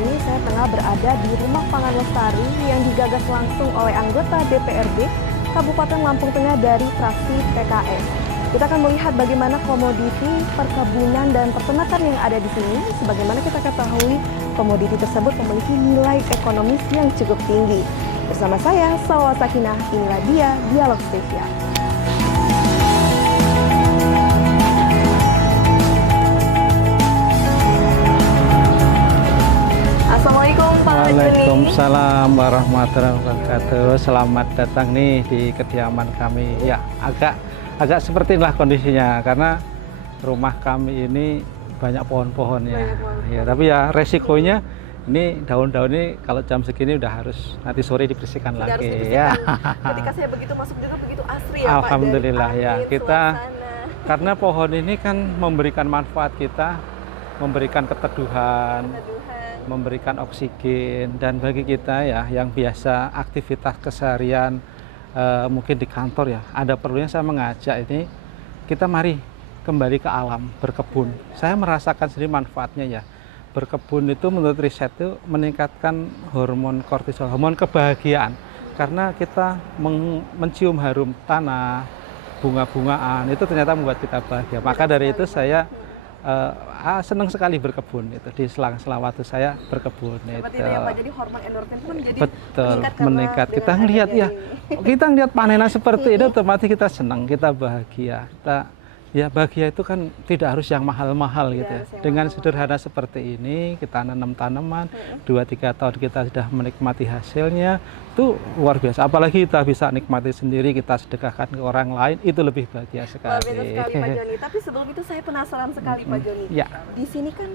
ini saya tengah berada di Rumah Pangan Lestari yang digagas langsung oleh anggota DPRD Kabupaten Lampung Tengah dari fraksi PKS. Kita akan melihat bagaimana komoditi perkebunan dan peternakan yang ada di sini. Sebagaimana kita ketahui, komoditi tersebut memiliki nilai ekonomis yang cukup tinggi. Bersama saya, Salwa Sakinah, inilah dia Dialog Spesial. Assalamualaikum Pak Joni. Waalaikumsalam warahmatullahi wabarakatuh. Selamat datang nih di kediaman kami. Ya, agak seperti inilah kondisinya karena rumah kami ini banyak pohon-pohonnya. Ya, tapi ya resikonya ini daun-daun ini kalau jam segini udah harus nanti sore dibersihkan lagi. Ya. Ketika saya begitu masuk juga begitu asri ya Pak. Alhamdulillah dari ya angin, kita suasana. karena pohon ini kan memberikan manfaat kita, memberikan keteduhan, memberikan oksigen, dan bagi kita ya yang biasa aktivitas keseharian mungkin di kantor ya ada perlunya saya mengajak ini kita mari kembali ke alam berkebun. Saya merasakan sendiri manfaatnya ya. Berkebun itu menurut riset itu meningkatkan hormon kortisol, hormon kebahagiaan, karena kita mencium harum tanah, bunga-bungaan itu ternyata membuat kita bahagia. Maka dari itu saya senang sekali berkebun itu di sela-sela waktu saya berkebun. Seperti itu ya Pak, jadi hormon endorfin pun jadi betul meningkat. Kita ngelihat ya, kita ngelihat panenan seperti itu otomatis kita senang, kita bahagia. Ya bahagia itu kan tidak harus yang mahal-mahal gitu ya. Dengan sederhana seperti ini kita nanam tanaman, 2-3 tahun kita sudah menikmati hasilnya, itu luar biasa. Apalagi kita bisa nikmati sendiri, kita sedekahkan ke orang lain, itu lebih bahagia sekali. Luar biasa sekali Pak Joni. Tapi sebelum itu saya penasaran sekali Pak Joni. Ya. Di sini kan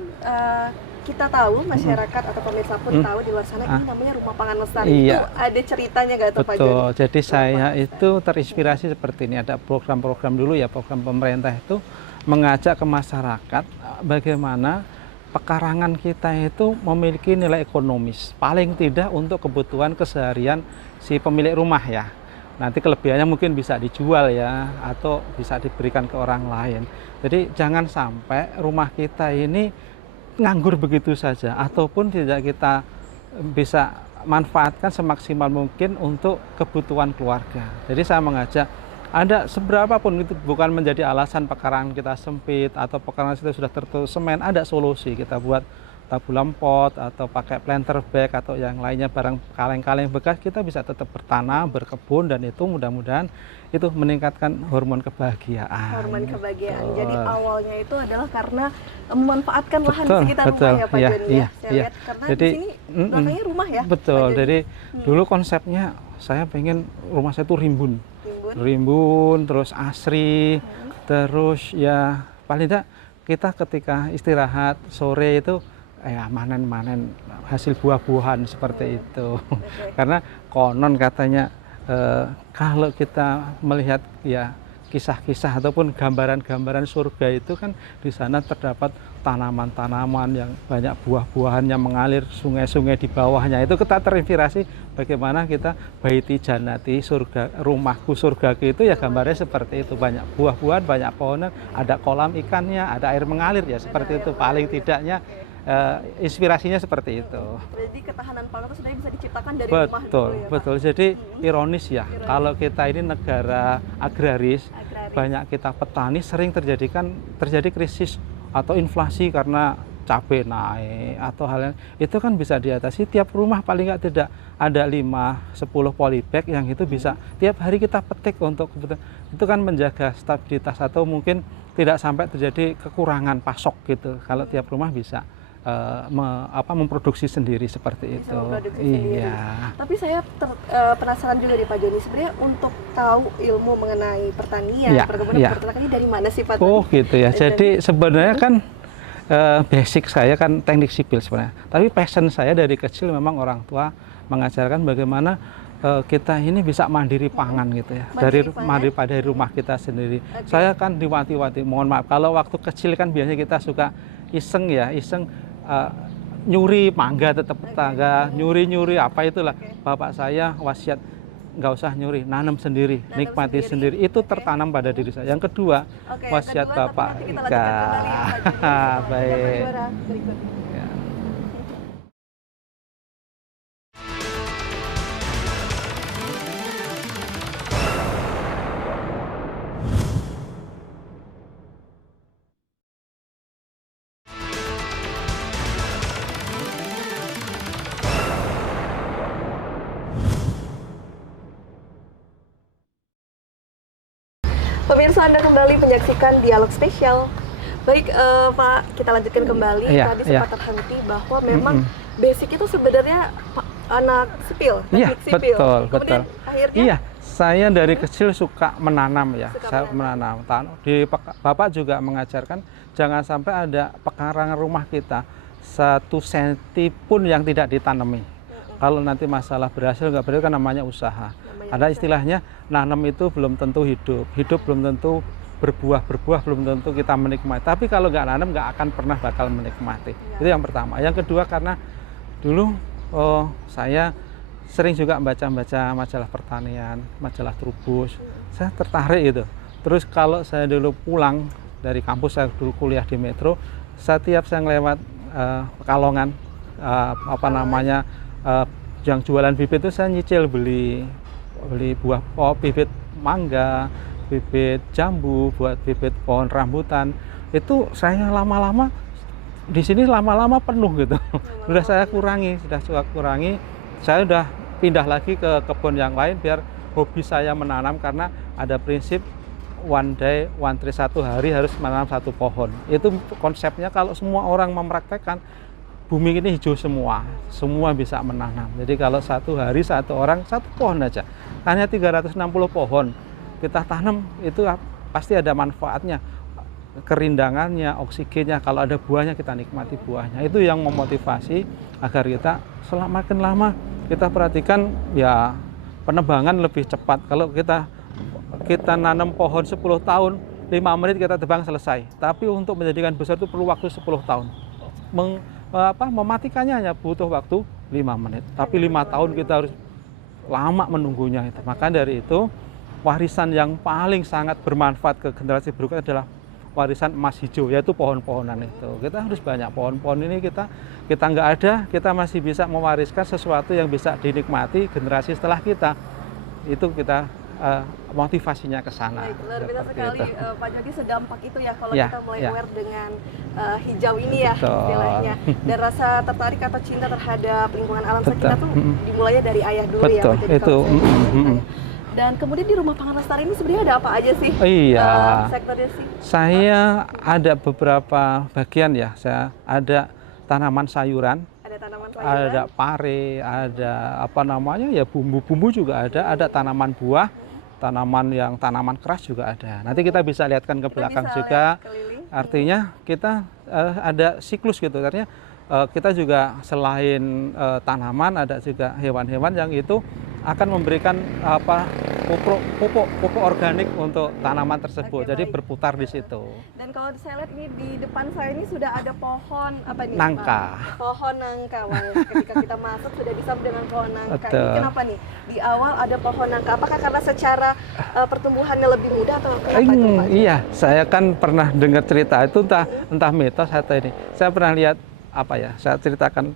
kita tahu, masyarakat atau pemirsa pun tahu di luar sana ini namanya Rumah Pangan Lestari. Iya. Itu ada ceritanya nggak tuh Pak Joni? Betul, jadi saya itu terinspirasi seperti ini. Ada program-program dulu ya, program pemerintah itu mengajak ke masyarakat bagaimana pekarangan kita itu memiliki nilai ekonomis. Paling tidak untuk kebutuhan keseharian si pemilik rumah ya. Nanti kelebihannya mungkin bisa dijual ya, atau bisa diberikan ke orang lain. Jadi jangan sampai rumah kita ini nganggur begitu saja, ataupun tidak kita bisa manfaatkan semaksimal mungkin untuk kebutuhan keluarga. Jadi saya mengajak, ada seberapa pun itu bukan menjadi alasan pekarangan kita sempit atau pekarangan kita sudah tertutup semen, ada solusi kita buat tabulam pot atau pakai planter bag atau yang lainnya, barang kaleng-kaleng bekas kita bisa tetap bertanam, berkebun, dan itu mudah-mudahan itu meningkatkan hormon kebahagiaan. Hormon kebahagiaan. Jadi awalnya itu adalah karena memanfaatkan lahan di sekitar rumah ya Pak Joni ya. Saya lihat karena jadi, di sini belakangnya rumah ya. Betul. Jadi dulu konsepnya saya pengen rumah saya itu rimbun, terus asri, terus ya paling tidak kita ketika istirahat sore itu ya manen hasil buah-buahan seperti itu. Karena konon katanya kalau kita melihat ya kisah-kisah ataupun gambaran-gambaran surga itu kan di sana terdapat tanaman-tanaman yang banyak buah-buahan yang mengalir, sungai-sungai di bawahnya. Itu kita terinspirasi bagaimana kita baiti janati, surga, rumahku surgaku itu ya gambarnya seperti itu, banyak buah-buahan, banyak pohon, ada kolam ikannya, ada air mengalir ya seperti itu. Paling tidaknya inspirasinya seperti itu. Jadi ketahanan pangan itu sudah bisa diciptakan dari betul, rumah dulu ya Pak? Betul. Jadi ironis ya, kalau kita ini negara agraris, banyak kita petani, sering terjadi krisis atau inflasi karena cabai naik atau hal yang itu kan bisa diatasi. Tiap rumah paling nggak tidak ada 5-10 polybag yang itu bisa tiap hari kita petik untuk kebutuhan. Itu kan menjaga stabilitas atau mungkin tidak sampai terjadi kekurangan pasok gitu. Kalau tiap rumah bisa memproduksi sendiri seperti itu. Iya. Tapi saya penasaran juga nih Pak Joni, sebenarnya untuk tahu ilmu mengenai pertanian, perkebunan, peternakan ini dari mana sih Pak? Oh gitu ya. Jadi sebenarnya kan basic saya kan teknik sipil sebenarnya. Tapi passion saya dari kecil memang orang tua mengajarkan bagaimana kita ini bisa mandiri pangan gitu ya. Mandiri pada rumah kita sendiri. Saya kan diwanti-wanti, mohon maaf kalau waktu kecil kan biasanya kita suka iseng nyuri mangga tetap tetangga, nyuri apa itulah. Bapak saya wasiat nggak usah nyuri, nanam sendiri, nikmati sendiri. Itu tertanam pada diri saya. Yang kedua, wasiat Bapak. Baik. Pemirsa, Anda kembali menyaksikan Dialog Spesial. Baik, Pak, kita lanjutkan kembali. Tadi sempat terhenti bahwa memang basic itu sebenarnya anak sipil, teknik sipil. Betul. Akhirnya saya dari kecil suka menanam ya. Saya menanam. Bapak juga mengajarkan jangan sampai ada pekarangan rumah kita 1 senti pun yang tidak ditanami. Kalau nanti masalah berhasil nggak berhasil kan namanya usaha. Ada istilahnya nanam itu belum tentu hidup belum tentu berbuah belum tentu kita menikmati. Tapi kalau nggak nanam nggak akan pernah bakal menikmati. Itu yang pertama. Yang kedua karena dulu saya sering juga baca majalah pertanian, majalah Trubus. Saya tertarik itu. Terus kalau saya dulu pulang dari kampus, saya dulu kuliah di Metro, setiap saya ngelewat Pekalongan, yang jualan bibit itu saya nyicil beli buah bibit mangga, bibit jambu, buat bibit pohon rambutan. Itu saya lama-lama di sini lama-lama penuh gitu. Sudah saya kurangi. Saya udah pindah lagi ke kebun yang lain biar hobi saya menanam, karena ada prinsip one day, one tree, 1 hari harus menanam 1 pohon. Itu konsepnya kalau semua orang mempraktekkan, bumi ini hijau semua bisa menanam. Jadi kalau 1 hari 1 orang 1 pohon aja, hanya 360 pohon kita tanam, itu pasti ada manfaatnya, kerindangannya, oksigennya. Kalau ada buahnya kita nikmati buahnya. Itu yang memotivasi agar kita makin lama kita perhatikan ya penebangan lebih cepat. Kalau kita nanam pohon 10 tahun, 5 menit kita tebang selesai. Tapi untuk menjadikan besar itu perlu waktu 10 tahun. Mematikannya hanya butuh waktu 5 menit. Tapi 5 tahun kita harus lama menunggunya itu. Maka dari itu warisan yang paling sangat bermanfaat ke generasi berikutnya adalah warisan emas hijau, yaitu pohon-pohonan itu. Kita harus banyak pohon-pohon ini, kita nggak ada, kita masih bisa mewariskan sesuatu yang bisa dinikmati generasi setelah kita. Itu kita motivasinya ke sana. Baik, luar biasa sekali Pak Jody, sedampak itu ya kalau kita mulai aware dengan hijau ini ya istilahnya. Dan rasa tertarik atau cinta terhadap lingkungan alam sekitar tuh dimulainya dari ayah dulu ya Pak Jody. Itu. Dan kemudian di Rumah Pangan Lestari ini sebenarnya ada apa aja sih? Sektornya sih? Saya ada beberapa bagian ya. Saya ada tanaman sayuran. Ada pare, ada bumbu-bumbu juga ada tanaman buah, tanaman keras juga ada. Nanti kita bisa lihatkan ke belakang juga. Artinya kita ada siklus gitu. Artinya kita juga selain tanaman ada juga hewan-hewan yang itu akan memberikan pupuk organik untuk tanaman tersebut. Jadi berputar di situ. Dan kalau saya lihat ini di depan saya ini sudah ada pohon nangka. Pohon nangka. Ketika kita masuk sudah disambut dengan pohon nangka. Ini kenapa nih? Di awal ada pohon nangka. Apakah karena secara pertumbuhannya lebih mudah atau kenapa? Iya, saya kan pernah dengar cerita itu entah mitos atau ini. Saya pernah lihat saya ceritakan.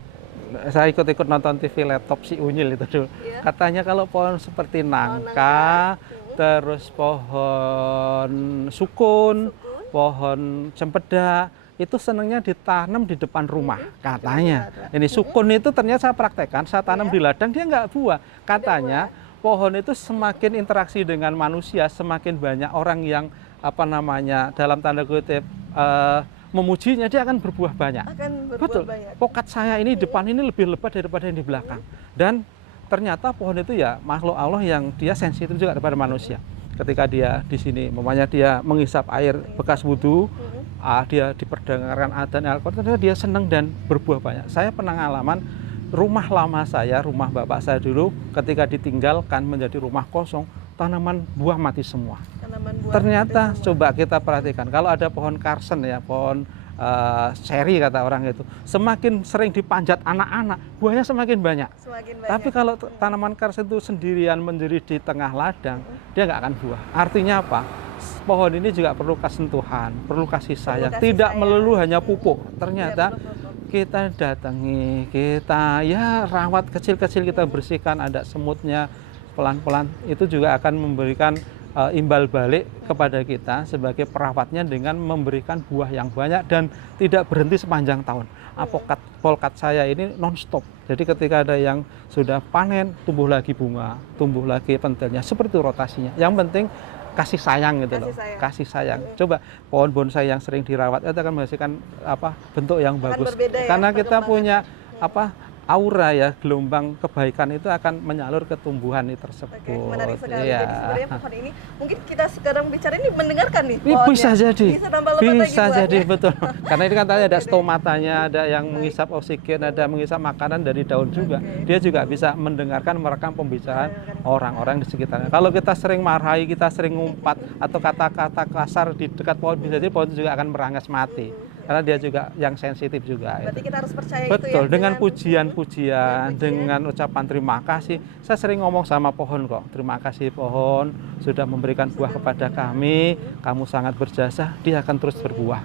Saya ikut nonton TV laptop si Unyil itu dulu. Katanya kalau pohon seperti nangka, terus pohon sukun, pohon cempeda, itu senangnya ditanam di depan rumah, katanya. Ini sukun itu ternyata saya praktekkan, saya tanam di ladang, dia nggak buah. Katanya pohon itu semakin interaksi dengan manusia, semakin banyak orang yang dalam tanda kutip memujinya, dia akan berbuah banyak. Betul. Pokat saya ini depan ini lebih lebat daripada yang di belakang. Dan ternyata pohon itu ya makhluk Allah yang dia sensitif juga kepada manusia. Ketika dia di sini, dia menghisap air bekas wudhu, dia diperdengarkan adzan Al-Qur'an, dia senang dan berbuah banyak. Saya pernah ngalaman rumah lama saya, rumah bapak saya dulu, ketika ditinggalkan menjadi rumah kosong, tanaman buah mati semua. Ternyata coba kita perhatikan, kalau ada pohon karsen ya, pohon seri kata orang itu, semakin sering dipanjat anak-anak, buahnya semakin banyak. Tapi kalau tanaman karsen itu sendirian mendiri di tengah ladang, dia nggak akan buah. Artinya apa? Pohon ini juga perlu kesentuhan, perlu kasih sayang, tidak melulu hanya pupuk. Ternyata kita datangi, kita rawat kecil-kecil, kita bersihkan, ada semutnya, pelan-pelan, itu juga akan memberikan imbal balik kepada kita sebagai perawatnya dengan memberikan buah yang banyak dan tidak berhenti sepanjang tahun. Polkat saya ini non-stop. Jadi ketika ada yang sudah panen, tumbuh lagi bunga, tumbuh lagi pentilnya, seperti rotasinya. Yang penting kasih sayang gitu loh. Kasih sayang. Kasih sayang. Coba pohon bonsai yang sering dirawat itu akan menghasilkan bentuk yang bagus. berbeda ya, Karena kita perkembangan. punya aura ya, gelombang kebaikan itu akan menyalur ke tumbuhan tersebut. Oke, menarik sekali. Iya. Jadi sebenarnya pohon ini mungkin kita sekarang bicara ini mendengarkan nih Ini pohonnya. bisa jadi, Bisa tambah lebat lagi bisa buahnya. jadi betul. Karena ini kan tadi ada stomatanya, ada yang mengisap oksigen, ada mengisap makanan dari daun juga. Dia juga bisa mendengarkan, merekam pembicaraan orang-orang di sekitarnya. Kalau kita sering marahi, kita sering ngumpat atau kata-kata kasar di dekat pohon, bisa jadi pohon juga akan merangas mati. Karena dia juga yang sensitif juga. Berarti kita harus percaya Betul, itu ya. dengan pujian-pujian, dengan ucapan terima kasih. Saya sering ngomong sama pohon kok, terima kasih pohon sudah memberikan buah kepada kami, kamu sangat berjasa, dia akan terus berbuah.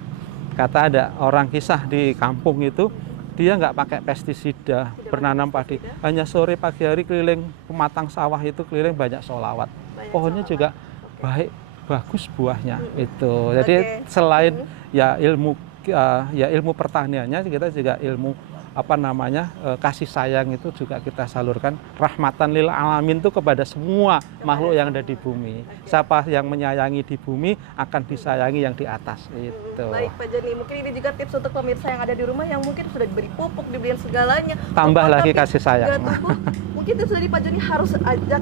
Kata ada orang kisah di kampung itu, dia nggak pakai pestisida, bernanam padi. Hanya sore pagi hari keliling pematang sawah itu keliling banyak sholawat. Pohonnya juga baik, bagus buahnya itu. Jadi selain ya ilmu pertaniannya, kita juga ilmu kasih sayang itu juga kita salurkan, rahmatan lil alamin itu kepada semua makhluk yang ada di bumi. Siapa yang menyayangi di bumi akan disayangi yang di atas itu. Baik Pak Joni, mungkin ini juga tips untuk pemirsa yang ada di rumah yang mungkin sudah diberi pupuk, diberikan segalanya. Tambah lagi kasih sayang. Mungkin tips dari Pak Joni harus ajak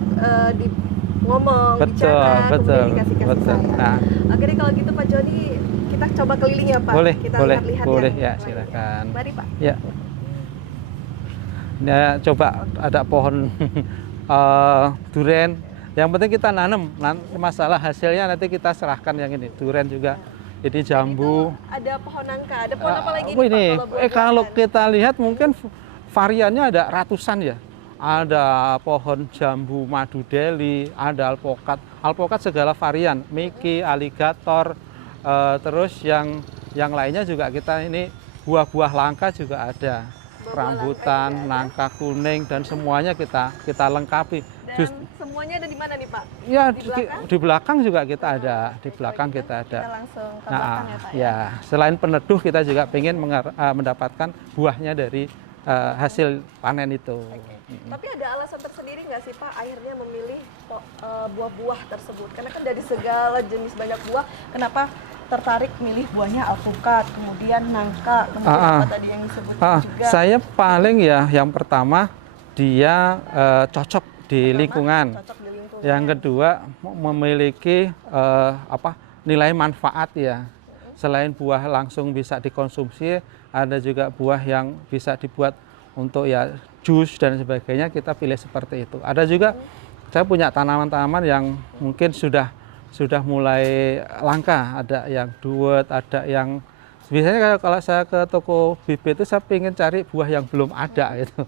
ngomong, betul, bicara, betul, kemudian dikasih betul. sayang. Nah. Oke deh, kalau gitu Pak Joni, kita coba keliling ya Pak. Boleh, kita boleh, boleh ya. silakan. Mari Pak. Ya. Ya, coba ada pohon durian. Yang penting kita nanam. Masalah hasilnya nanti kita serahkan yang ini. Durian juga. Ini jambu. Ada pohon nangka. Ada pohon apa lagi ini Pak, kalau kita lihat mungkin variannya ada ratusan ya. Ada pohon jambu madu Delhi, ada alpokat. Alpokat segala varian, Mickey, aligator, terus yang lainnya juga kita ini buah-buah langka juga ada. Rambutan, nangka kuning, dan semuanya kita lengkapi. Dan semuanya ada di mana nih Pak? Ya di belakang juga kita ada, di belakang kita ada. Kita langsung ke belakang ya Pak. Ya, selain peneduh kita juga ingin mendapatkan buahnya dari hasil panen itu. Tapi ada alasan tersendiri nggak sih Pak akhirnya memilih buah-buah tersebut? Karena kan dari segala jenis banyak buah, kenapa tertarik milih buahnya alpukat, kemudian nangka, kemudian apa tadi yang disebut juga? Saya paling ya yang pertama dia cocok di lingkungan. Yang kedua memiliki nilai manfaat ya. Selain buah langsung bisa dikonsumsi, ada juga buah yang bisa dibuat untuk ya jus dan sebagainya, kita pilih seperti itu. Ada juga saya punya tanaman-tanaman yang mungkin sudah mulai langka, ada yang duet, ada yang biasanya kalau saya ke toko bibit itu saya ingin cari buah yang belum ada gitu,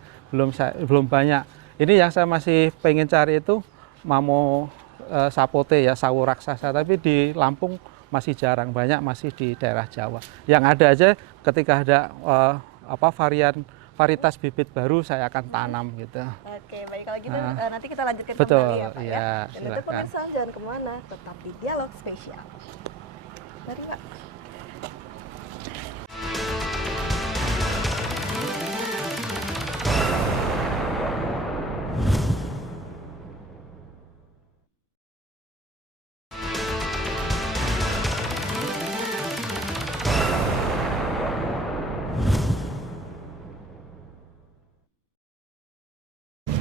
belum banyak. Ini yang saya masih pengen cari itu mamo sapote ya, sawo raksasa, tapi di Lampung masih jarang, banyak masih di daerah Jawa. Yang ada aja ketika ada varietas bibit baru saya akan tanam gitu. Oke, baik, kalau gitu nanti kita lanjutkan betul, kembali ya Pak ya. Dan silakan. untuk pemirsa jangan kemana, tetap di Dialog Spesial. Mari Pak.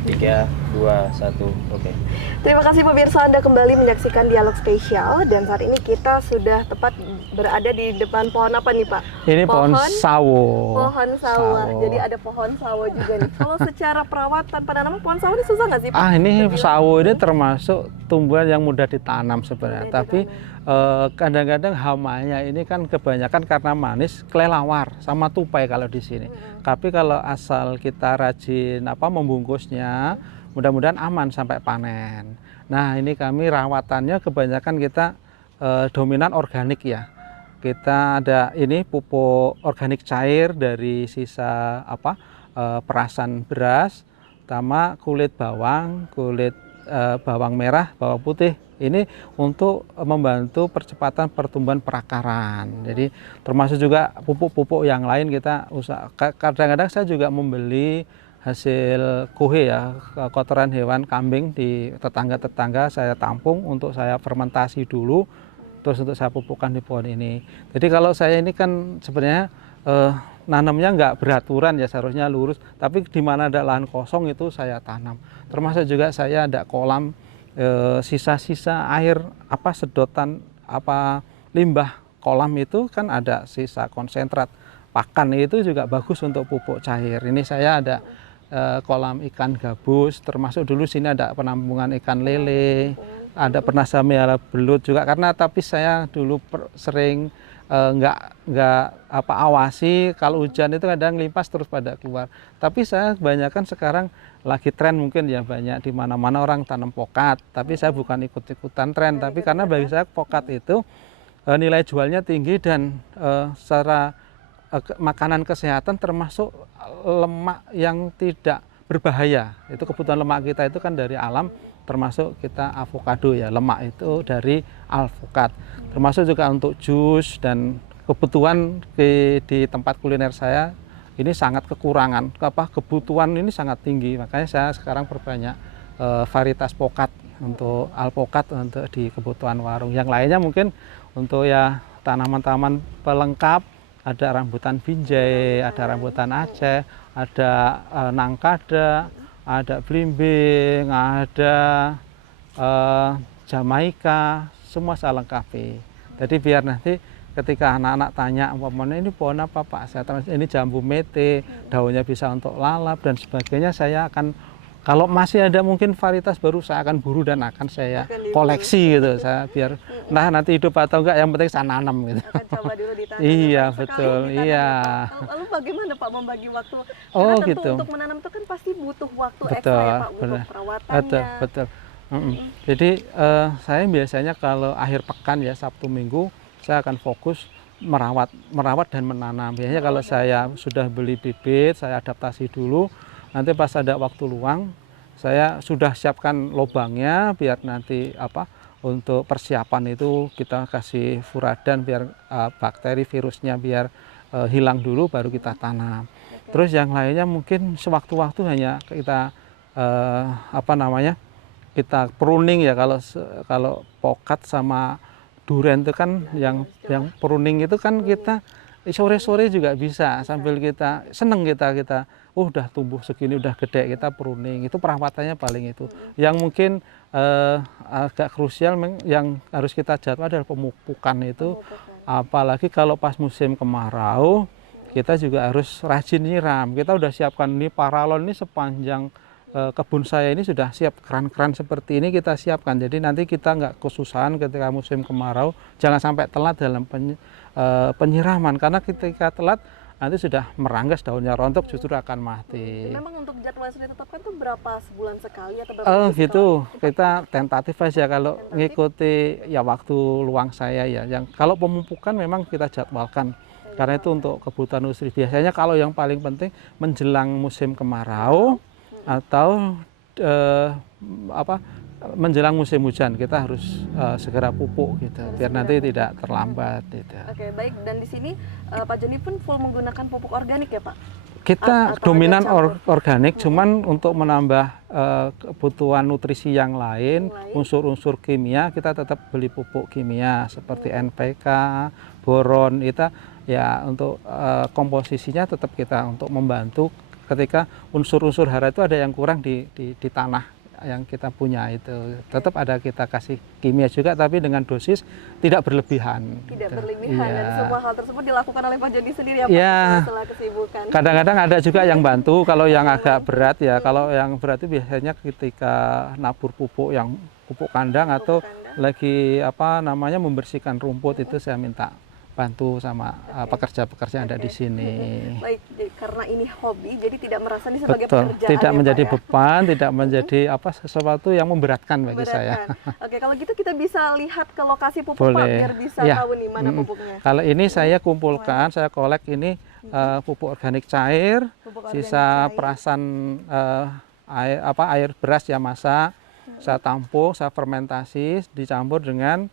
Tiga, dua, satu, oke. Terima kasih pemirsa, Anda kembali menyaksikan Dialog Spesial, dan saat ini kita sudah tepat berada di depan pohon apa nih Pak? Ini pohon sawo. Pohon sawo. Jadi ada pohon sawo juga nih. Kalau secara perawatan penanaman pohon sawo ini susah nggak sih Pak? Ini sawo ini termasuk tumbuhan yang mudah ditanam sebenarnya. Tapi kadang-kadang hamanya ini kan kebanyakan karena manis, kelelawar sama tupai kalau di sini. Tapi kalau asal kita rajin membungkusnya, mudah-mudahan aman sampai panen. Nah, ini kami rawatannya kebanyakan kita dominan organik ya. Kita ada ini pupuk organik cair dari sisa perasan beras, sama kulit bawang merah, bawang putih. Ini untuk membantu percepatan pertumbuhan perakaran. Jadi termasuk juga pupuk-pupuk yang lain kita kadang-kadang saya juga membeli hasil kohe ya, kotoran hewan kambing di tetangga-tetangga saya tampung untuk saya fermentasi dulu, terus untuk saya pupukkan di pohon ini. Jadi kalau saya ini kan sebenarnya nanamnya nggak beraturan ya, seharusnya lurus, tapi di mana ada lahan kosong itu saya tanam. Termasuk juga saya ada kolam sisa-sisa air apa sedotan apa limbah kolam itu kan ada sisa konsentrat pakan, itu juga bagus untuk pupuk cair. Ini saya ada kolam ikan gabus, termasuk dulu sini ada penampungan ikan lele, ada pernah saya melihara belut juga, karena tapi saya dulu sering nggak apa awasi, kalau hujan itu kadang limpas terus pada keluar. Tapi saya kebanyakan sekarang lagi tren mungkin ya, banyak di mana-mana orang tanam pokat, tapi saya bukan ikut-ikutan tren, tapi karena bagi saya pokat itu nilai jualnya tinggi dan secara makanan kesehatan, termasuk lemak yang tidak berbahaya. Itu kebutuhan lemak kita itu kan dari alam, termasuk kita avokado ya, lemak itu dari alpukat. Termasuk juga untuk jus dan kebutuhan di tempat kuliner saya ini sangat kekurangan. Kebutuhan ini sangat tinggi, makanya saya sekarang perbanyak varietas pokat untuk alpukat untuk di kebutuhan warung. Yang lainnya mungkin untuk ya tanaman-tanaman pelengkap. Ada rambutan binjai, ada rambutan Aceh, ada nangkada, ada belimbing, ada Jamaika, semua saya lengkapi. Jadi biar nanti ketika anak-anak tanya, umpamanya ini pohon apa Pak? Saya ini jambu mete, daunnya bisa untuk lalap dan sebagainya. Saya akan, kalau masih ada mungkin varietas baru, saya akan buru dan akan saya koleksi gitu. Saya biar nanti hidup atau enggak, yang penting saya nanam gitu. Akan coba dulu ditanam. Iya betul, iya. Lalu bagaimana Pak membagi waktu? Oh Karena tentu gitu. untuk menanam itu kan pasti butuh waktu Betul, ekstra ya Pak, untuk benar. perawatannya. Betul. Jadi saya biasanya kalau akhir pekan ya, Sabtu Minggu, saya akan fokus merawat dan menanam. Biasanya kalau saya sudah beli bibit, saya adaptasi dulu. Nanti pas ada waktu luang, saya sudah siapkan lubangnya biar nanti apa untuk persiapan itu kita kasih furadan biar bakteri virusnya biar hilang dulu, baru kita tanam. Terus yang lainnya mungkin sewaktu-waktu hanya kita kita pruning ya, kalau pokat sama durian itu kan yang pruning itu kan kita sore-sore juga bisa sambil kita seneng kita udah tumbuh segini, udah gede, kita pruning. Itu perawatannya paling itu. Yang mungkin agak krusial yang harus kita jadwal adalah pemupukan itu. Apalagi kalau pas musim kemarau, kita juga harus rajin nyiram. Kita udah siapkan ini paralon ini sepanjang kebun saya ini sudah siap, keran-keran seperti ini kita siapkan. Jadi nanti kita nggak kesusahan ketika musim kemarau. Jangan sampai telat dalam penyiraman, karena ketika telat nanti sudah meranggas, daunnya rontok, justru akan mati. Memang untuk jadwal yang sudah ditetapkan itu berapa sebulan sekali atau berapa gitu sekali? Kita tentatif aja kalau ngikuti ya waktu luang saya ya. Yang kalau pemupukan memang kita jadwalkan. Karena itu untuk kebutuhan industri. Biasanya kalau yang paling penting menjelang musim kemarau atau menjelang musim hujan, kita harus segera pupuk gitu, biar nanti tidak terlambat gitu. Oke, baik. Dan di sini Pak Joni pun full menggunakan pupuk organik ya Pak? Kita dominan organik, cuman untuk menambah kebutuhan nutrisi yang lain, unsur-unsur kimia, kita tetap beli pupuk kimia seperti NPK, boron. Itu ya untuk komposisinya tetap kita untuk membantu ketika unsur-unsur hara itu ada yang kurang di tanah yang kita punya, itu tetap ada kita kasih kimia juga, tapi dengan dosis tidak berlebihan. Tidak gitu. berlebihan, Iya. dan semua hal tersebut dilakukan oleh Pak Joni sendiri ya Pak, Iya. setelah kesibukan. Kadang-kadang ada juga yang bantu kalau yang agak berat ya. Kalau yang berat itu biasanya ketika nabur pupuk yang pupuk kandang atau lagi membersihkan rumput, itu saya minta bantu sama pekerja-pekerja yang ada di sini. Baik, karena ini hobi, jadi tidak merasa ini sebagai Betul, pekerjaan. tidak ya, menjadi Pak, ya? beban, tidak menjadi sesuatu yang memberatkan bagi saya. Oke, kalau gitu kita bisa lihat ke lokasi pupuk Boleh. Pak, biar bisa Ya. tahu nih mana pupuknya. Kalau ini saya kumpulkan, saya kolek ini pupuk organik cair, Pupuk organik sisa cair. perasan air beras ya masak, saya tampung, saya fermentasi, dicampur dengan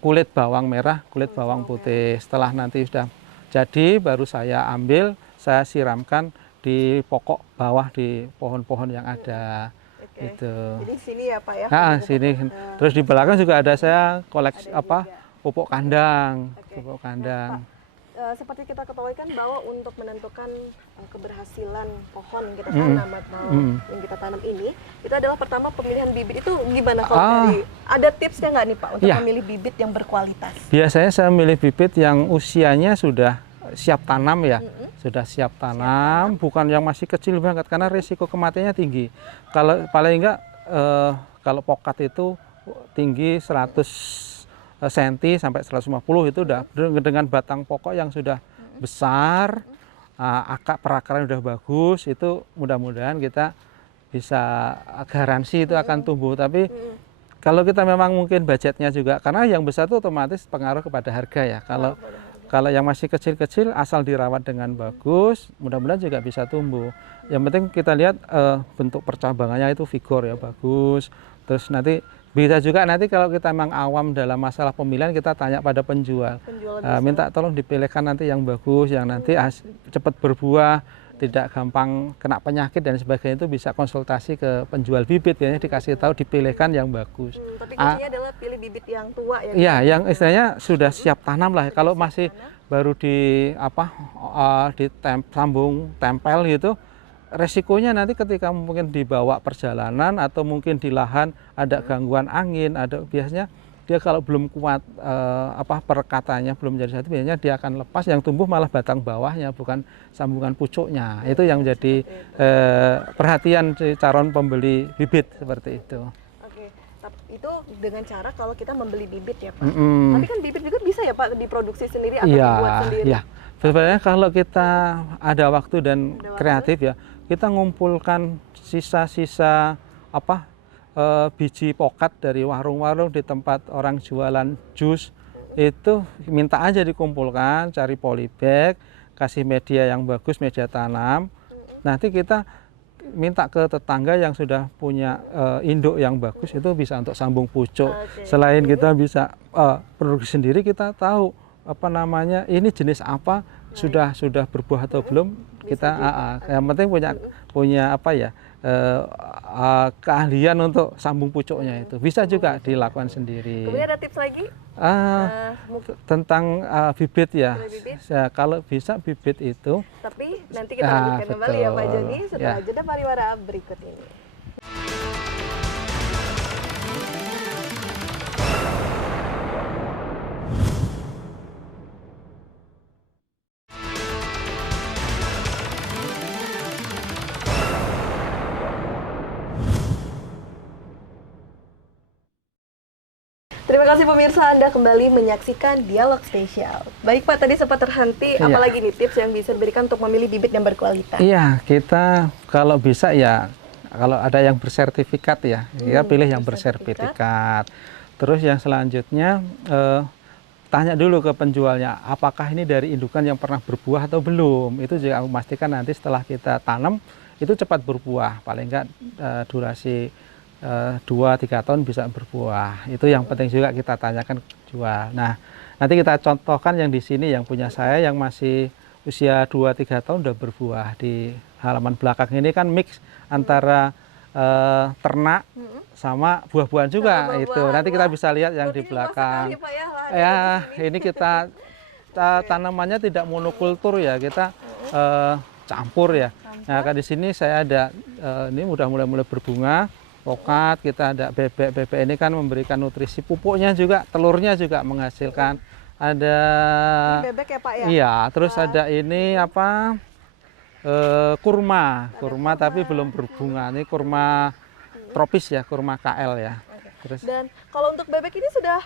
kulit bawang merah, kulit bawang putih. Setelah nanti sudah jadi, baru saya ambil, saya siramkan di pokok bawah di pohon-pohon yang ada. Oke. Itu. Jadi sini ya Pak ya. Nah, pupuk sini. ada. Terus di belakang juga ada saya koleksi Ada apa? juga. Pupuk kandang, Oke. pupuk Nah, kandang. Pak, seperti kita ketahui kan bahwa untuk menentukan keberhasilan pohon yang kita Mm. tanam atau Mm. yang kita tanam ini, itu adalah pertama pemilihan bibit. Itu gimana kalau Ah. dari ada tipsnya nggak nih Pak untuk Iya. memilih bibit yang berkualitas? Biasanya saya milih bibit yang usianya sudah siap tanam ya. Mm-mm. Sudah siap tanam, bukan yang masih kecil banget karena risiko kematiannya tinggi. Kalau paling enggak kalau pokat itu tinggi 100 cm sampai 150 itu udah dengan batang pokok yang sudah besar, perakaran udah bagus, itu mudah-mudahan kita bisa garansi itu akan tumbuh. Tapi Mm. kalau kita memang mungkin budgetnya juga, karena yang besar itu otomatis pengaruh kepada harga ya. Kalau yang masih kecil-kecil asal dirawat dengan bagus, mudah-mudahan juga bisa tumbuh. Yang penting kita lihat bentuk percabangannya itu vigor ya bagus. Terus nanti bisa juga nanti kalau kita memang awam dalam masalah pemilihan, kita tanya pada penjual. Minta tolong dipilihkan nanti yang bagus, yang nanti cepat berbuah, tidak gampang kena penyakit dan sebagainya, itu bisa konsultasi ke penjual bibit ya, dikasih tahu dipilihkan yang bagus. Tapi kuncinya adalah pilih bibit yang tua ya. Iya, yang istilahnya sudah siap tanam lah. Kalau masih baru sambung tempel gitu, resikonya nanti ketika mungkin dibawa perjalanan atau mungkin di lahan ada gangguan angin, biasanya dia kalau belum kuat perekatannya belum jadi satu, biasanya dia akan lepas, yang tumbuh malah batang bawahnya bukan sambungan pucuknya. Itu yang jadi perhatian calon pembeli bibit seperti itu. Oke, itu dengan cara kalau kita membeli bibit ya Pak. Mm-mm. Tapi kan bibit juga bisa ya Pak diproduksi sendiri atau Iya, dibuat sendiri? iya. Sebenarnya kalau kita ada waktu dan kreatif ya, kita ngumpulkan sisa-sisa biji pokat dari warung-warung di tempat orang jualan jus, itu minta aja dikumpulkan, cari polybag, kasih media yang bagus, media tanam. Nanti kita minta ke tetangga yang sudah punya induk yang bagus, itu bisa untuk sambung pucuk. Oke. Selain kita bisa produksi sendiri, kita tahu ini jenis apa, sudah berbuah atau belum, kita yang penting punya keahlian untuk sambung pucuknya, itu bisa juga dilakukan sendiri. Kemudian ada tips lagi Tentang bibit ya. bibit? Kalau bisa bibit itu, Tapi nanti kita lanjutkan kembali ya Pak Joni setelah Ya. jeda pariwara berikut ini. Terima kasih pemirsa, Anda kembali menyaksikan Dialog Spesial. Baik Pak, tadi sempat terhenti, Iya. apalagi nih tips yang bisa diberikan untuk memilih bibit yang berkualitas? iya, kita kalau bisa ya, kalau ada yang bersertifikat ya, kita pilih yang bersertifikat. Terus yang selanjutnya tanya dulu ke penjualnya, apakah ini dari indukan yang pernah berbuah atau belum. Itu juga memastikan nanti setelah kita tanam itu cepat berbuah, paling enggak durasi 2-3 tahun bisa berbuah. Itu yang penting juga kita tanyakan ke jual. Nah, nanti kita contohkan yang di sini, yang punya saya yang masih usia 2-3 tahun udah berbuah. Di halaman belakang ini kan mix antara ternak sama buah-buahan juga. Sama Itu buah-buahan. nanti kita bisa lihat yang di Berarti luas belakang. sekali, Pak, ya, lahannya Ya, di sini. ini kita tanamannya tidak monokultur ya, kita campur ya. Nah, di sini saya ada ini udah mulai berbunga. Pokat, kita ada bebek ini kan memberikan nutrisi, pupuknya juga, telurnya juga menghasilkan. Ada Bebek ya Pak ya? iya, terus ada ini kurma tapi belum berbunga. Ini kurma tropis ya, kurma KL ya. Terus Dan kalau untuk bebek ini sudah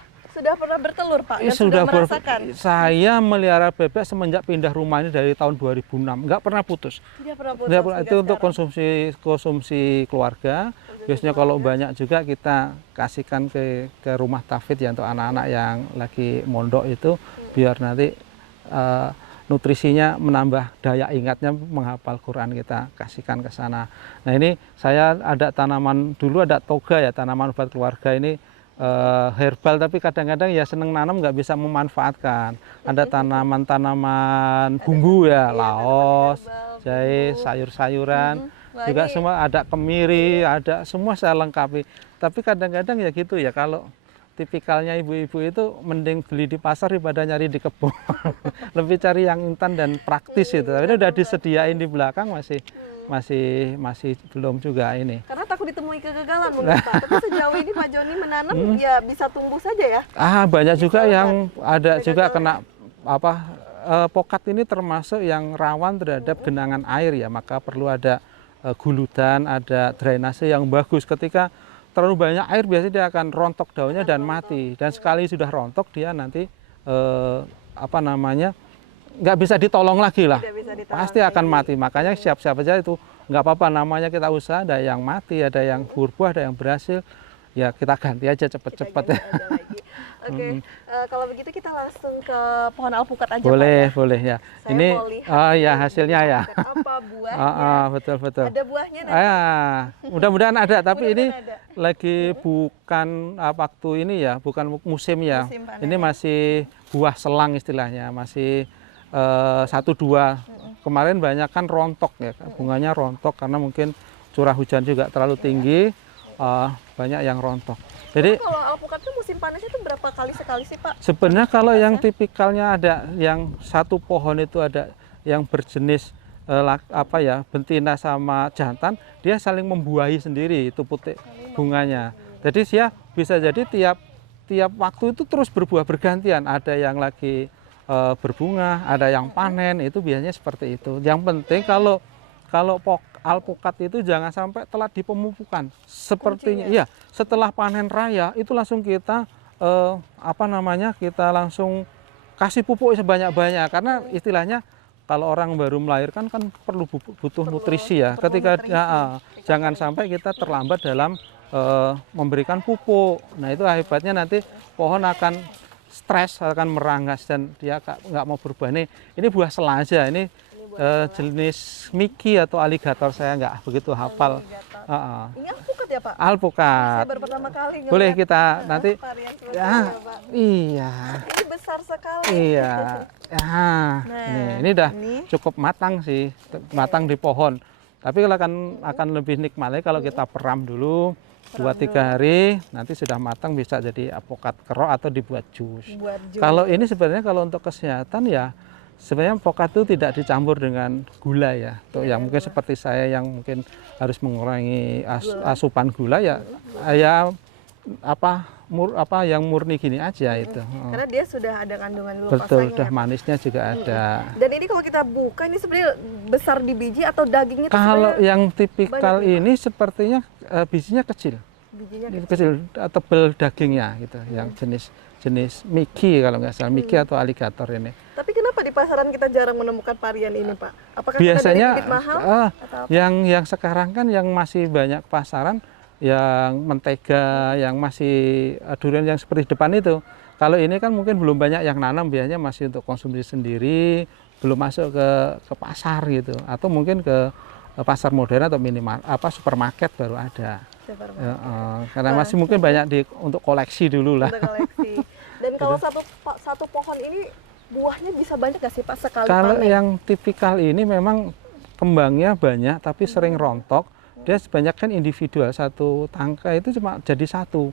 pernah bertelur Pak? Dan sudah merasakan? saya melihara bebek semenjak pindah rumah ini dari tahun 2006, nggak pernah putus. Tidak pernah putus. Tidak pernah, hingga itu untuk sekarang. konsumsi keluarga. Biasanya kalau banyak juga kita kasihkan ke rumah tahfidz ya, untuk anak-anak yang lagi mondok itu, biar nanti nutrisinya menambah daya ingatnya, menghafal Quran, kita kasihkan ke sana. Nah, ini saya ada tanaman, dulu ada toga ya, tanaman obat keluarga ini herbal, tapi kadang-kadang ya seneng nanam nggak bisa memanfaatkan. Ada tanaman-tanaman bumbu ya, laos, jahe, sayur-sayuran, juga semua ada kemiri, ada semua saya lengkapi. Tapi kadang-kadang ya gitu ya, kalau tipikalnya ibu-ibu itu mending beli di pasar daripada nyari di kebun. Lebih cari yang instan dan praktis itu. Tapi ini udah disediain di belakang masih belum juga ini. Karena takut ditemui kegagalan mungkin Pak. Tapi sejauh ini Pak Joni menanam ya bisa tumbuh saja ya. Banyak juga yang ada juga kena pokat ini termasuk yang rawan terhadap genangan air ya, maka perlu ada guludan, ada drainase yang bagus. Ketika terlalu banyak air biasanya dia akan rontok daunnya dan mati. Dan sekali sudah rontok dia nanti nggak bisa ditolong lagi lah, pasti akan mati. Makanya siap-siap aja itu, nggak apa-apa, namanya kita usaha, ada yang mati, ada yang berbuah, ada yang berhasil, ya kita ganti aja cepet-cepet. Oke, kalau begitu kita langsung ke pohon alpukat aja. Boleh, Pak, ya? boleh ya. Saya Ini mau lihat ya hasilnya ya. Apa buahnya? Betul. Ada buahnya nanti. Mudah-mudahan ada, tapi ini ada. lagi bukan waktu ini ya, bukan musim ya. Musim panen. Ini masih buah selang istilahnya, masih 1-2. Kemarin banyak kan rontok ya, bunganya rontok karena mungkin curah hujan juga terlalu tinggi, banyak yang rontok. Jadi kalau alpukat itu musim panas itu berapa kali sekali sih Pak? sebenarnya kalau yang tipikalnya ada yang satu pohon itu ada yang berjenis betina sama jantan, dia saling membuahi sendiri itu putih bunganya. Jadi dia bisa jadi tiap waktu itu terus berbuah bergantian. Ada yang lagi berbunga, ada yang panen, itu biasanya seperti itu. Yang penting kalau alpukat itu jangan sampai telat di pemupukan. Sepertinya ya, setelah panen raya itu langsung kita kita langsung kasih pupuk sebanyak-banyak, karena istilahnya kalau orang baru melahirkan kan butuh nutrisi ya. Jangan sampai kita terlambat dalam memberikan pupuk. Nah, itu hebatnya nanti pohon akan stres, akan merangas dan dia nggak mau berbuah. Ini buah selaja, ini jenis Mickey atau aligator, saya nggak begitu hafal. Ini alpukat ya Pak? Alpukat. Saya baru pertama kali ngeliat. Boleh kita nanti. Varian seperti Ya, ini, Pak. iya. Ini besar sekali. Iya. Ini udah cukup matang sih, matang di pohon. Tapi kalau akan lebih nikmat lagi kalau kita peram dulu 2-3 hari, nanti sudah matang bisa jadi alpukat kerok atau dibuat jus. Kalau ini sebenarnya kalau untuk kesehatan ya, sebenarnya alpukat itu tidak dicampur dengan gula ya. Untuk yang mungkin seperti saya yang mungkin harus mengurangi asupan gula ya, yang murni gini aja itu. Karena dia sudah ada kandungan Betul, pasangnya. udah manisnya juga ada. Dan ini kalau kita buka ini sebenarnya besar di biji atau dagingnya? Kalau yang tipikal ini sepertinya bijinya kecil. Bijinya kecil, tebel dagingnya gitu, yang jenis Mickey kalau nggak salah, Mickey atau aligator ini. Tapi kenapa di pasaran kita jarang menemukan varian ini Pak? Apakah biasanya dari bibit mahal? Yang sekarang kan yang masih banyak pasaran yang mentega, yang masih durian yang seperti depan itu. Kalau ini kan mungkin belum banyak yang nanam, biasanya masih untuk konsumsi sendiri, belum masuk ke pasar gitu, atau mungkin ke pasar modern atau minimal supermarket baru ada. Karena masih mungkin banyak untuk koleksi dulu lah. Untuk koleksi. Dan kalau satu pohon ini buahnya bisa banyak nggak sih Pak sekali Kalau panen? yang tipikal ini memang kembangnya banyak tapi sering rontok. Dia sebanyak kan individual, satu tangkai itu cuma jadi satu.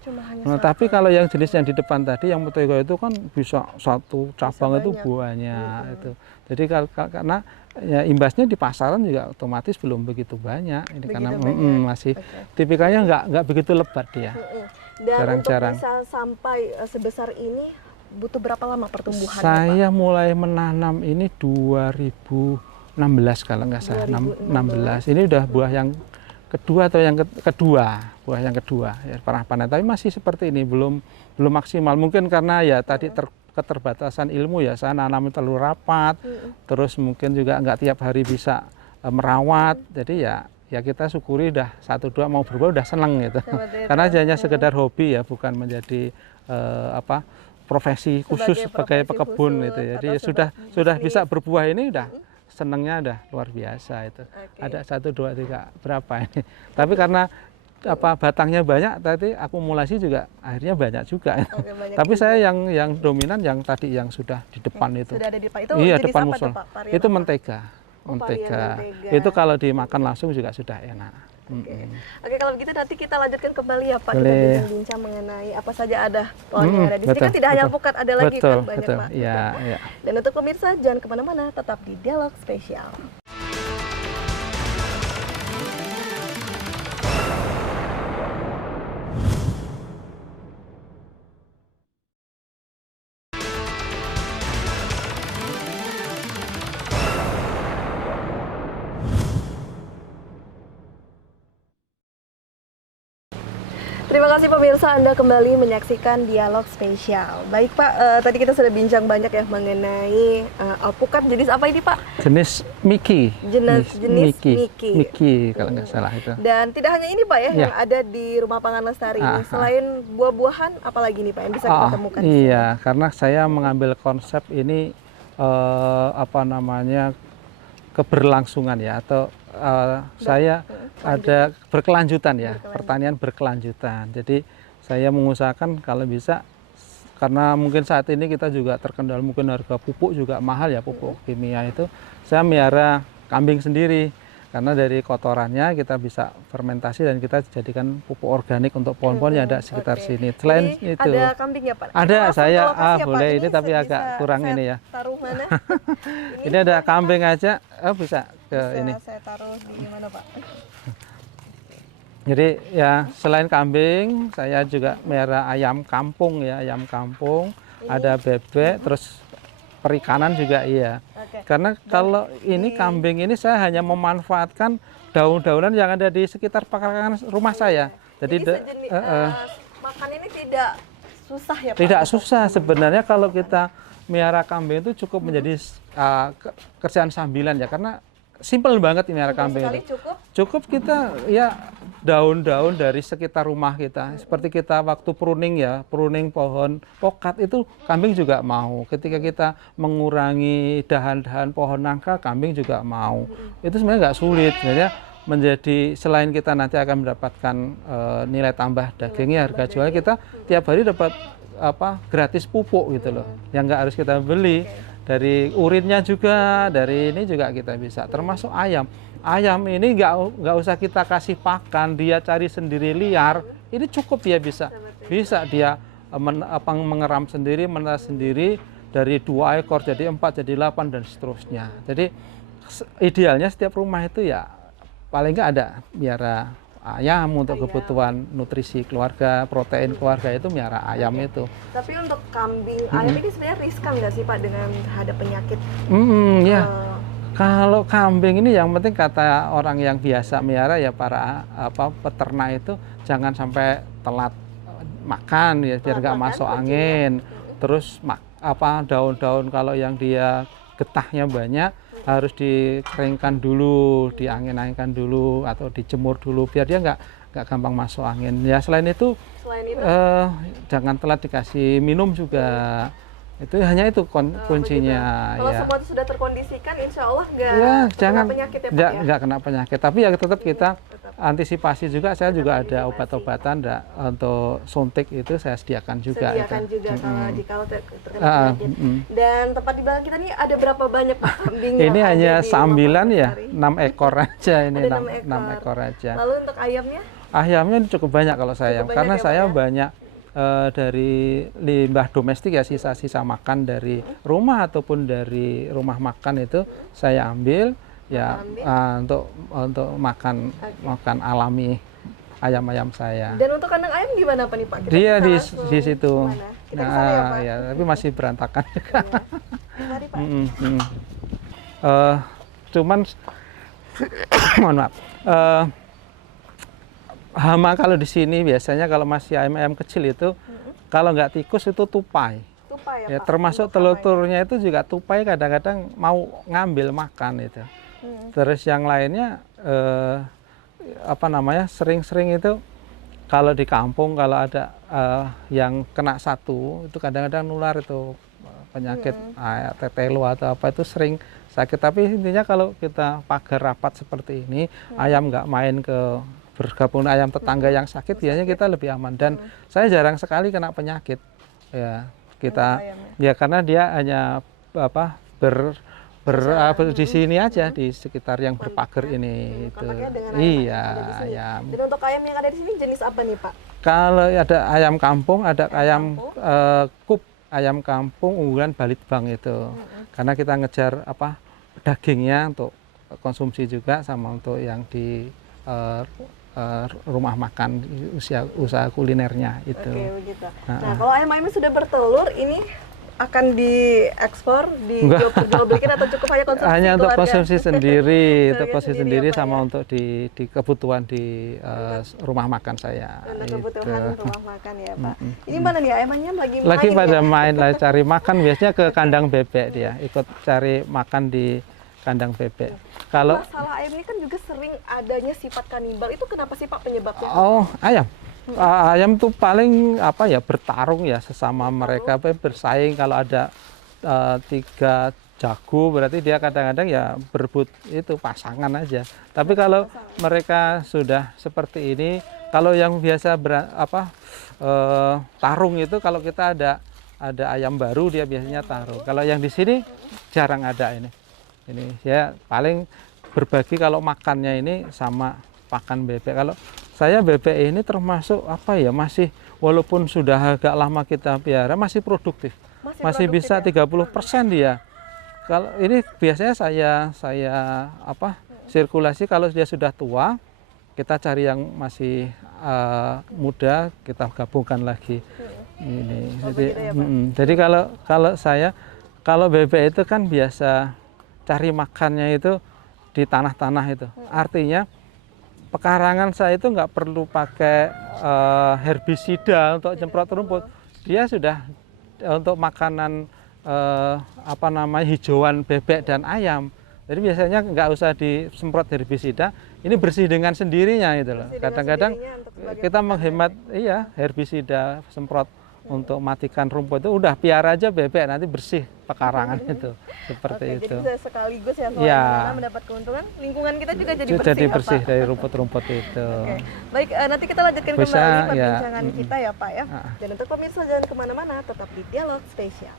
Tapi kalau yang jenis yang di depan tadi yang mentega itu kan bisa satu cabang itu buahnya itu. Jadi karena ya imbasnya di pasaran juga otomatis belum begitu banyak. Ini karena masih tipikalnya nggak begitu lebat dia. Dan untuk bisa sampai sebesar ini butuh berapa lama pertumbuhannya Saya Pak? mulai menanam ini 2016 kalau nggak salah, 16. Ini udah buah yang kedua atau yang buah yang kedua ya, pernah panen, tapi masih seperti ini, belum maksimal. Mungkin karena ya tadi keterbatasan ilmu ya, saya nanam terlalu rapat, terus mungkin juga nggak tiap hari bisa merawat, jadi ya kita syukuri udah 1-2 mau berbuah udah seneng gitu. Karena hanya sekedar hobi ya, bukan menjadi profesi khusus sebagai pekebun gitu ya. Jadi sudah bisa berbuah ini udah senengnya udah luar biasa itu. Ada 1, 2, 3 berapa ini. Tapi karena batangnya banyak, tadi akumulasi juga akhirnya banyak juga. Oke, banyak Tapi juga. saya yang dominan yang tadi yang sudah di depan itu. Sudah ada di depan. Itu Iya, jenis depan apa musola. tuh, Pak? Varian Itu apa? mentega. Oh, varian mentega. Itu kalau dimakan langsung juga sudah enak. Oke, kalau begitu nanti kita lanjutkan kembali ya Pak. Kita Boleh. bincang-bincang mengenai apa saja ada pohon yang ada di sini. Betul, Kan tidak hanya betul. alpukat, ada lagi Betul, kan banyak betul. Pak. Iya, iya. Dan untuk pemirsa jangan kemana-mana, tetap di Dialog Spesial. Terima kasih pemirsa, Anda kembali menyaksikan Dialog Spesial. Baik Pak, tadi kita sudah bincang banyak ya mengenai alpukat. Jenis apa ini Pak? Jenis Miki. Jenis Miki. Miki kalau nggak salah itu. Dan tidak hanya ini Pak ya, Ya. yang ada di Rumah Pangan Lestari ini. Selain buah-buahan, apalagi nih Pak yang bisa kita temukan? di sini? Iya, karena saya mengambil konsep ini keberlangsungan ya, atau saya ada berkelanjutan ya, pertanian berkelanjutan. Jadi saya mengusahakan kalau bisa, karena mungkin saat ini kita juga terkendala mungkin harga pupuk juga mahal ya, pupuk kimia itu. Saya melihara kambing sendiri, karena dari kotorannya kita bisa fermentasi dan kita jadikan pupuk organik untuk pohon-pohon yang ada sekitar sini. Selain Ini itu ada kambing ya Pak? ada, Langsung saya ke lokasi ya, Pak? boleh ini tapi saya agak bisa kurang saya ini ya. Taruh mana? Ini ada kambing aja, bisa ke bisa ini. saya taruh di mana Pak? Jadi ya selain kambing, saya juga melihara ayam kampung ya, ayam kampung, ada bebek, terus perikanan juga iya. Oke. Karena kalau ini kambing ini saya hanya memanfaatkan daun-daunan yang ada di sekitar pekarangan rumah saya. Jadi Jadi sejenis, makan ini tidak susah ya Pak? tidak susah sebenarnya kalau kita melihara kambing itu cukup menjadi kerjaan sambilan ya, karena simple banget melihara kambing Sekali itu. cukup? Cukup kita ya daun-daun dari sekitar rumah kita. Seperti kita waktu pruning ya, pruning pohon pokat itu kambing juga mau. Ketika kita mengurangi dahan-dahan pohon nangka, kambing juga mau. Itu sebenarnya nggak sulit. Sebenarnya menjadi, selain kita nanti akan mendapatkan nilai tambah dagingnya, harga jualnya, kita tiap hari dapat gratis pupuk gitu loh. Yang nggak harus kita beli. Dari urinnya juga, dari ini juga kita bisa. Termasuk ayam. Ayam ini nggak usah kita kasih pakan, dia cari sendiri liar, ini cukup dia bisa dia mengeram sendiri, menetas sendiri, dari 2 ekor jadi 4 jadi 8 dan seterusnya. Jadi idealnya setiap rumah itu ya paling nggak ada melihara ayam untuk kebutuhan nutrisi keluarga, protein keluarga, itu melihara ayam itu. Tapi untuk kambing ayam ini sebenarnya riskan nggak sih Pak dengan ada penyakit? Ya. Kalau kambing ini yang penting kata orang yang biasa melihara ya, para peternak itu jangan sampai telat makan ya, biar nggak masuk angin. Terus daun-daun kalau yang dia getahnya banyak harus dikeringkan dulu, diangin-anginkan dulu atau dijemur dulu biar dia nggak gampang masuk angin. Ya selain itu jangan telat dikasih minum juga. Itu hanya itu kuncinya. Kalau ya. semua itu sudah terkondisikan, insya Allah nggak kena penyakit ya Pak ya? Nggak kena penyakit, tapi ya tetap kita antisipasi juga. Saya juga ada obat-obatan untuk suntik itu saya sediakan juga. Kalau terkena penyakit. Dan tempat di belakang kita ini ada berapa banyak Pak kambing? Ini hanya sambilan ya, 6 ekor aja ini, Ada 6 ekor aja. Lalu untuk ayamnya? Ayamnya cukup banyak kalau saya, karena ya, saya banyak dari limbah domestik ya, sisa-sisa makan dari rumah ataupun dari rumah makan itu saya ambil ya, untuk makan alami ayam-ayam saya. Dan untuk kandang ayam gimana Pak nih Pak? Dia di situ. Nah, ya, tapi masih berantakan juga. Mari Pak. Cuman mohon maaf. Hama kalau di sini biasanya kalau masih ayam-ayam kecil itu, kalau nggak tikus itu tupai. Ya, Pak? Termasuk telur-telurnya itu juga tupai, kadang-kadang mau ngambil makan itu. Terus yang lainnya sering-sering itu kalau di kampung kalau ada yang kena satu itu kadang-kadang nular itu penyakit tetelo atau apa, itu sering sakit. Tapi intinya kalau kita pagar rapat seperti ini, ayam nggak main ke bergabung ayam tetangga yang sakit, biasanya kita lebih aman. Dan saya jarang sekali kena penyakit. Ya, kita ya karena dia hanya apa di sini aja di sekitar yang berpagar ini itu. Iya, ayam. Dan untuk ayam yang ada di sini jenis apa nih Pak? Kalau ada ayam kampung, ada ayam kup, ayam kampung unggulan Balitbang itu. Karena kita ngejar apa dagingnya untuk konsumsi juga sama untuk yang di rumah makan usaha kulinernya itu. Oke, begitu. Nah, kalau ayam-ayamnya sudah bertelur ini akan diekspor, dijual belikan atau cukup hanya konsumsi hanya untuk keluarga? konsumsi sendiri, untuk konsumsi sendiri apa sama ya? untuk di kebutuhan di rumah makan saya. Untuk kebutuhan rumah makan ya Pak. Ini mana nih ayamnya Lagi main pada ya? main, lagi cari makan, biasanya ke kandang bebek dia, ikut cari makan di kandang bebek. Kalau masalah ayam ini kan juga sering adanya sifat kanibal, itu kenapa sih Pak penyebabnya? oh ayam. Ayam tuh paling apa ya bertarung ya sesama mereka bersaing. Kalau ada 3 jago berarti dia kadang-kadang ya berebut itu pasangan aja. Tapi kalau mereka sudah seperti ini, kalau yang biasa tarung itu kalau kita ada ayam baru dia biasanya tarung. Kalau yang di sini jarang ada ini. Ini ya paling berbagi kalau makannya ini sama pakan bebek. Kalau saya bebek ini termasuk apa ya masih walaupun sudah agak lama kita piara masih produktif. Masih bisa 30% dia. Kalau ini biasanya saya sirkulasi kalau dia sudah tua kita cari yang masih muda kita gabungkan lagi. Ini. Jadi kalau bebek itu kan biasa cari makannya itu di tanah-tanah itu. Artinya pekarangan saya itu nggak perlu pakai herbisida untuk nyemprot rumput. Dia sudah untuk makanan hijauan bebek dan ayam. Jadi biasanya nggak usah disemprot herbisida. Ini bersih dengan sendirinya itu loh. Kadang-kadang kita menghemat herbisida semprot untuk matikan rumput itu udah piara aja bebek nanti bersih pekarangan itu seperti itu. Jadi sekaligus ya soalnya mendapat keuntungan lingkungan kita juga jadi bersih dari rumput-rumput itu. Baik, nanti kita lanjutkan kembali perbincangan kita ya Pak ya. Dan untuk pemirsa jangan kemana-mana, tetap di Dialog Spesial.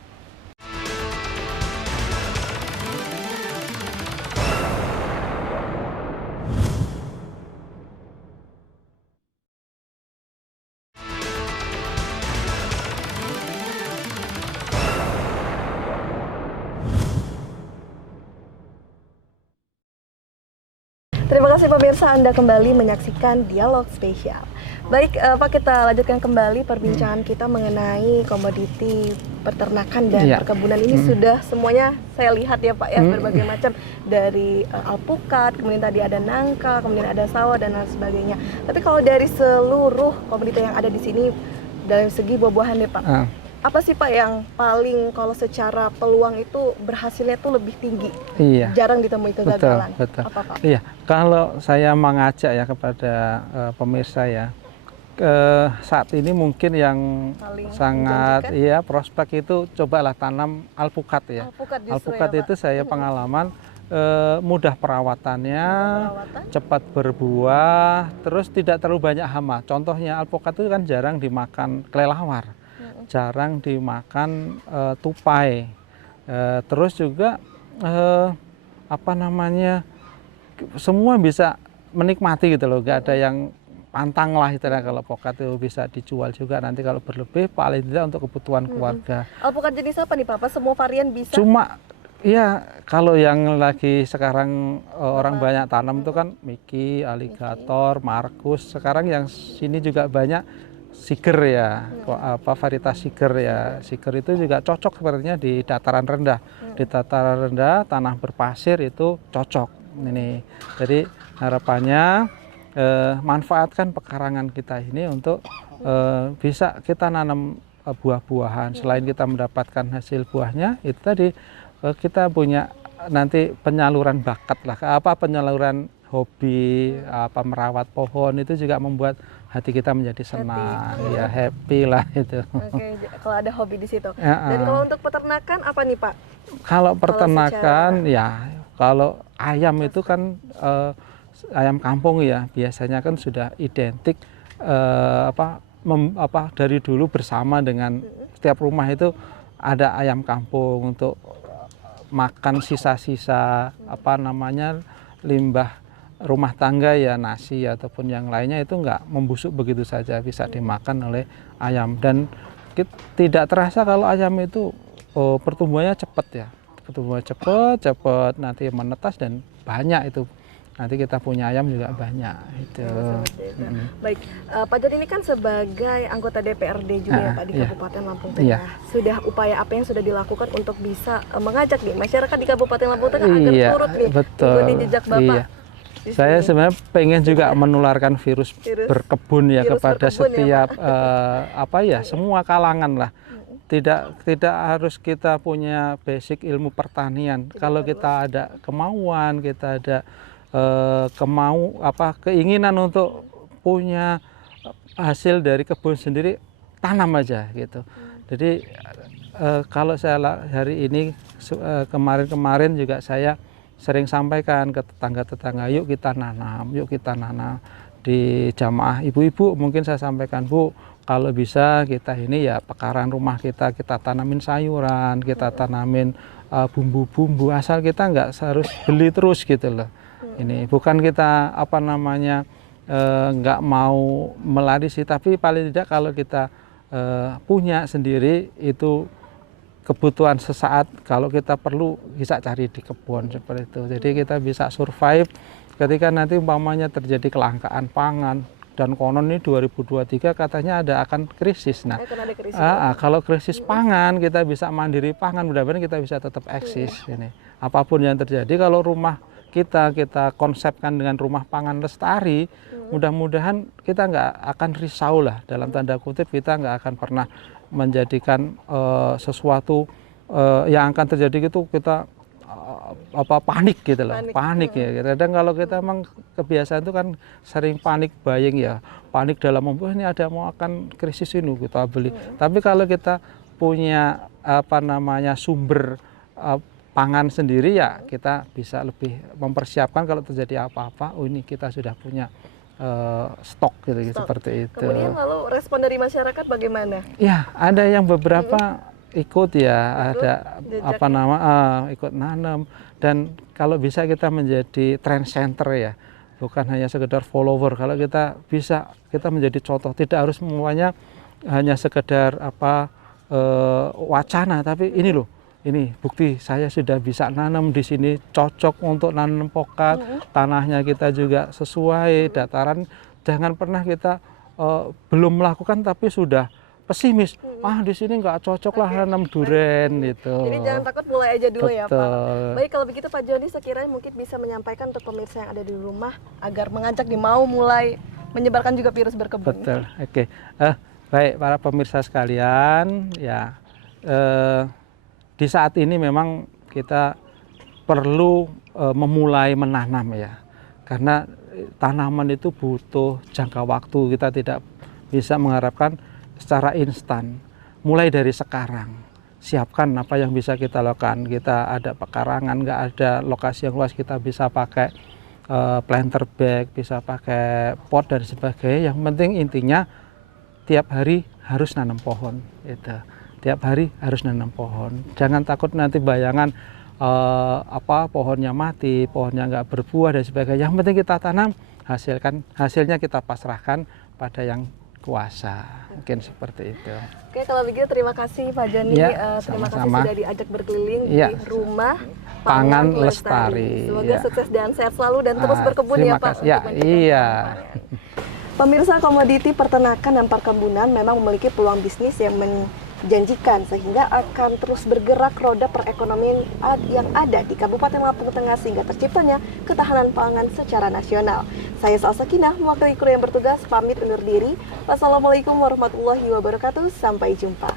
Terima kasih pemirsa, Anda kembali menyaksikan Dialog Spesial. Baik Pak, kita lanjutkan kembali perbincangan kita mengenai komoditi peternakan dan perkebunan ini sudah semuanya saya lihat ya Pak ya, berbagai macam dari alpukat, kemudian tadi ada nangka, kemudian ada sawah dan lain sebagainya. Tapi kalau dari seluruh komoditi yang ada di sini dari segi buah-buahan nih Pak, apa sih Pak yang paling kalau secara peluang itu berhasilnya tuh lebih tinggi? Iya. Jarang ditemui kegagalan. Betul. Apa Pak? Iya. Kalau saya mengajak ya kepada pemirsa ya, saat ini mungkin yang paling sangat prospek itu cobalah tanam alpukat ya. Alpukat itu saya pengalaman mudah perawatannya, cepat berbuah, terus tidak terlalu banyak hama. Contohnya alpukat itu kan jarang dimakan kelelawar. Jarang dimakan tupai, terus juga semua bisa menikmati gitu loh, gak ada yang pantang lah istilahnya. Kalau alpukat itu bisa dijual juga nanti kalau berlebih paling tidak untuk kebutuhan keluarga. Alpukat jenis apa nih Pak? Semua varian bisa? Cuma ya kalau yang lagi sekarang orang banyak tanam itu kan Mickey, Alligator, Marcus. Sekarang yang sini juga banyak Siger ya, varietas Siger ya. Siger itu juga cocok sebenarnya di dataran rendah. Di dataran rendah, tanah berpasir itu cocok. Ini. Jadi harapannya manfaatkan pekarangan kita ini untuk bisa kita nanam buah-buahan. Selain kita mendapatkan hasil buahnya, itu tadi kita punya nanti penyaluran bakat lah. Penyaluran hobi, merawat pohon itu juga membuat hati kita menjadi senang, happy lah itu. Oke, kalau ada hobi di situ. Dan kalau untuk peternakan apa nih Pak? Kalau peternakan kalau ayam itu kan ayam kampung ya biasanya kan sudah identik dari dulu bersama dengan setiap rumah itu ada ayam kampung untuk makan sisa-sisa limbah rumah tangga ya, nasi ataupun yang lainnya itu nggak membusuk begitu saja, bisa dimakan oleh ayam. Dan tidak terasa kalau ayam itu pertumbuhannya cepat ya, pertumbuhannya cepat nanti menetas dan banyak itu. Nanti kita punya ayam juga banyak itu. Baik, Pak Joni ini kan sebagai anggota DPRD juga ya Pak di Kabupaten Lampung Tengah. Sudah upaya apa yang sudah dilakukan untuk bisa mengajak nih masyarakat di Kabupaten Lampung Tengah agar turut nih mengikuti jejak Bapak? Saya sebenarnya pengen juga menularkan virus berkebun ya kepada setiap semua kalangan lah. Tidak harus kita punya basic ilmu pertanian. Kalau kita ada kemauan, kita ada keinginan untuk punya hasil dari kebun sendiri, tanam aja gitu. Jadi kalau saya hari ini kemarin juga saya sering sampaikan ke tetangga-tetangga, yuk kita nanam di jamaah ibu-ibu. Mungkin saya sampaikan, Bu, kalau bisa kita ini ya pekarangan rumah kita tanamin sayuran, kita tanamin bumbu-bumbu, asal kita nggak harus beli terus gitu loh. Ini bukan kita nggak mau melarisi, tapi paling tidak kalau kita punya sendiri itu kebutuhan sesaat, kalau kita perlu bisa cari di kebun seperti itu. Jadi kita bisa survive ketika nanti umpamanya terjadi kelangkaan pangan, dan konon ini 2023 katanya akan krisis. Nah, kalau krisis pangan kita bisa mandiri pangan, mudah-mudahan kita bisa tetap eksis. Ini apapun yang terjadi, kalau rumah kita konsepkan dengan rumah pangan lestari, mudah-mudahan kita nggak akan risau lah, dalam tanda kutip kita nggak akan pernah menjadikan sesuatu yang akan terjadi itu kita panik gitu loh, panik ya. Kadang kalau kita memang kebiasaan itu kan sering panik buying ya, panik dalam ini ada mau akan krisis ini kita beli. Tapi kalau kita punya sumber pangan sendiri ya, kita bisa lebih mempersiapkan kalau terjadi apa-apa. Ini kita sudah punya stok gitu. Seperti itu. Kemudian lalu respon dari masyarakat bagaimana? Ya, ada yang beberapa ikut ya, ada ikut nanam, dan kalau bisa kita menjadi trend center ya, bukan hanya sekedar follower. Kalau kita bisa, kita menjadi contoh, tidak harus semuanya hanya sekedar wacana, tapi ini loh, ini bukti saya sudah bisa nanam di sini, cocok untuk nanam pokat, tanahnya kita juga sesuai, dataran. Jangan pernah kita belum melakukan tapi sudah pesimis, di sini nggak cocok lah nanam duren gitu. Jadi jangan takut, mulai aja dulu. Betul. Ya Pak. Baik, kalau begitu Pak Joni sekiranya mungkin bisa menyampaikan untuk pemirsa yang ada di rumah agar mengajak mau mulai menyebarkan juga virus berkebun. Betul, oke. Baik para pemirsa sekalian, ya di saat ini memang kita perlu memulai menanam ya, karena tanaman itu butuh jangka waktu. Kita tidak bisa mengharapkan secara instan. Mulai dari sekarang, siapkan apa yang bisa kita lakukan. Kita ada pekarangan, nggak ada lokasi yang luas, kita bisa pakai planter bag, bisa pakai pot dan sebagainya. Yang penting intinya tiap hari harus nanam pohon. Itu. Tiap hari harus nanam pohon. Jangan takut nanti bayangan pohonnya mati, pohonnya nggak berbuah dan sebagainya. Yang penting kita tanam, hasilnya kita pasrahkan pada yang kuasa. Mungkin seperti itu. Oke, kalau begitu terima kasih Pak Joni. Ya, terima kasih sudah diajak berkeliling di rumah Pangan Lestari. Semoga sukses dan sehat selalu dan terus berkebun ya Pak. Ya, iya. Pemirsa, komoditi peternakan dan perkebunan memang memiliki peluang bisnis yang menjanjikan, sehingga akan terus bergerak roda perekonomian yang ada di Kabupaten Lampung Tengah sehingga terciptanya ketahanan pangan secara nasional. Saya Salsa Kinah, mewakili kru yang bertugas, pamit undur diri. Wassalamualaikum warahmatullahi wabarakatuh. Sampai jumpa.